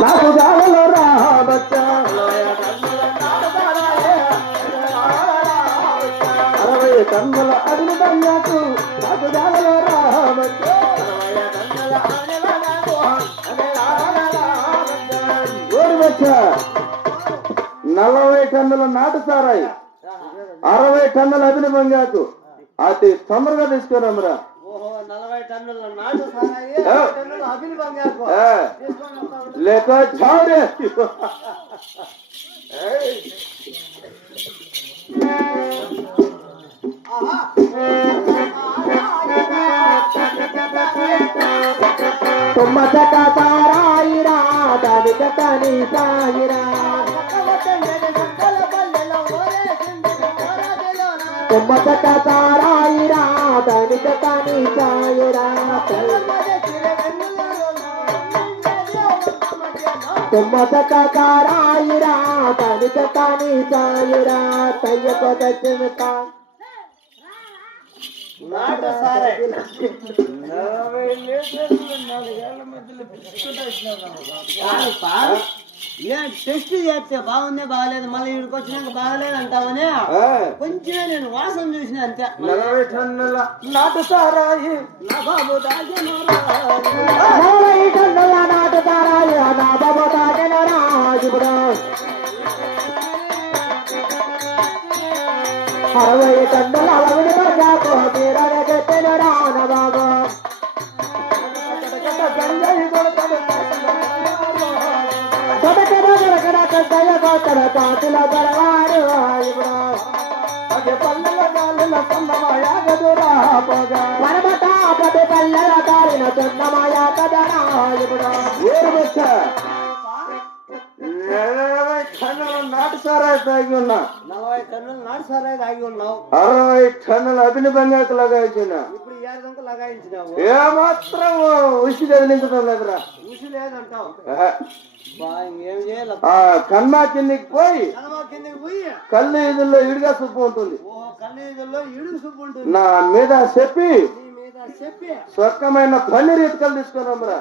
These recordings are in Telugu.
నాకు గాలలో రావచ్చా 60 టన్నుల అదిని బంగాకు నాకు గాలలో రావచ్చా 40 టన్నుల నాటు సారాయి 60 టన్నుల అదిని బంగాకు అతి తొందరగా తీసుకురామరా 40 టన్నుల నాటు సారాయి అభిని బంగాకు లేక చావరే तुम सका साराईरा दाविक कनी साईरा तुम सका साराईरा दाविक कनी साईरा तुम सका साराईरा दाविक कनी साईरा तय को दचमता నాటు సారాయి 40 లీటర్లు 4 ఏళ్ల మధ్యలో బిస్కెట్ వేసినావు టెస్ట్ చేస్తే బాగుందే బాగాలేదు మళ్ళీ ఇక్కడికి వచ్చినాక బాగాలేదు అంటావనే కొంచెమే నేను వాసన చూసిన అంతే 40 టన్నుల నాటు సారాయి నా బాబు తాగిన 40 టన్నుల నాటు సారాయి నా బాబు తాగిన రాజుడు 60 టన్నుల అలవిడి బంగాకు మీరగెత్తిన రాన బాబు కాతుల గడవాడు పల్లెల గాలిన సొందమాయా గదురా పరమట పది పల్లెల గాలిన సొందమాయా కదరా నాటు సారాయి తాగి ఉన్నా 40 టన్నుల నాటు సారాయి తాగి ఉన్నావు 60 టన్నుల అభిని బంగాకు లగాయించిన ఇప్పుడు 7 గంటలు లగాయించినావు ఏమాత్రం ఉసి కదిలించడం లేదురా ఊసి లేదంటావు ఏం చేయాలి కన్మా కిందికి పోయి కిందకి పోయి కళ్ళు ఈదుల్లో ఇడిగా సుప్పు ఉంటుంది కళ్ళు ఈదుల్లో ఇడుగు సుప్పు ఉంటుంది నా మీద చెప్పి చెప్పి స్వచ్ఛమైన పన్నీర్ ఇటుకలు తీసుకున్నాం రా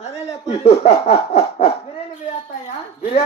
సరేలే బిర్యానీ